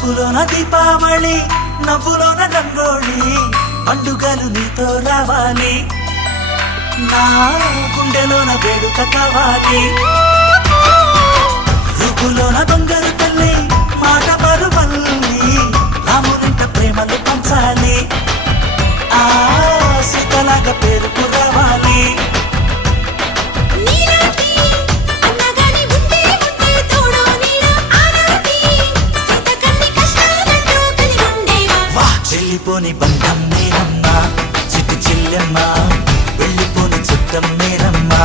చూపులోన దీపావళి, నవ్వులోన రంగోళి, పండుగలు నీతో రావాలి, నా గుండెలోన వేడుక కావాలి. రూపులోన దొంగలు తల్లి, మాట పరువల్లి, రామునింట ప్రేమలు పంచాలి, ఆ సీతలాగా పేరుకు రావాలి. వెళ్ళిపోని బంధం నేనమ్మా, చిట్టి చెల్లెమ్మా, వెళ్ళిపోని చుట్టం నేనమ్మా.